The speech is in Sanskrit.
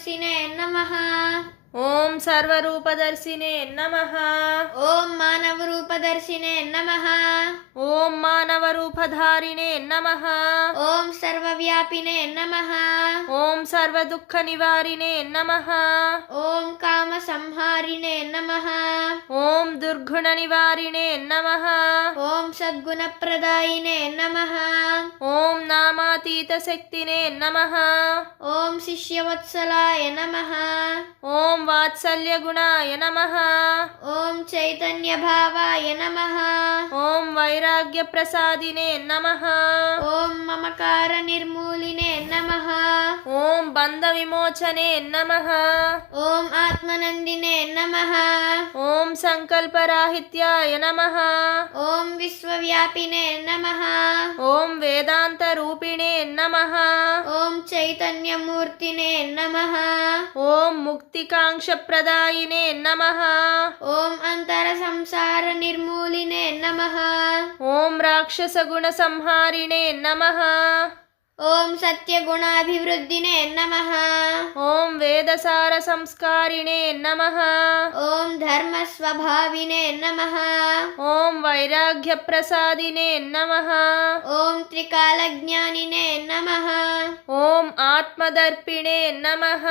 सर्वरूपदर्शिने नमः। ओम सर्वरूपदर्शिने नमः। ओम मानवरूपदर्शिने नमः। ओम मानवरूपधारिणे नमः। ओम सर्वव्यापिने नमः। ओम सर्वदुःखनिवारिणे नमः। ओम कामसंहारिणे नमः। ओम दुर्गुणनिवारिणे नमः। ओम सद्गुणप्रदायिने नमः। ओम नामातीतशक्तिने नमः। ओम शिष्यवत्सलाय नमः। ओम वात्सल्यगुणाय नमः। ओम चैतन्यभावाय नमः। ओम वैराग्यप्रसादिने नमः। ओम ममकारनिर्मूलिने नमः। ओम बन्धविमोचने नमः। ओम आत्मनन्दिने नमः। ओम संकल्पराहित्याय नमः। ओम विश्वव्यापिने नमः। ओम वेदान्तरूपिणे नमः। ओम चैतन्यमूर्तिने नमः। ओम मुक्तिकांक्षप्रदायिने नमः। ओम अंतरसंसारनिर्मूलिने नमः। ओम राक्षसगुणसंहारिणे नमः। ओम सत्यगुणाभिवृद्धिने नमः। ओम वेदसारसंस्कारिणे नमः। ओम धर्मस्वभाविने नमः। ओम वैराग्यप्रसादिने नमः। ओम त्रिकालज्ञानिने नमः। ओम आत्मदर्पिणे नमः।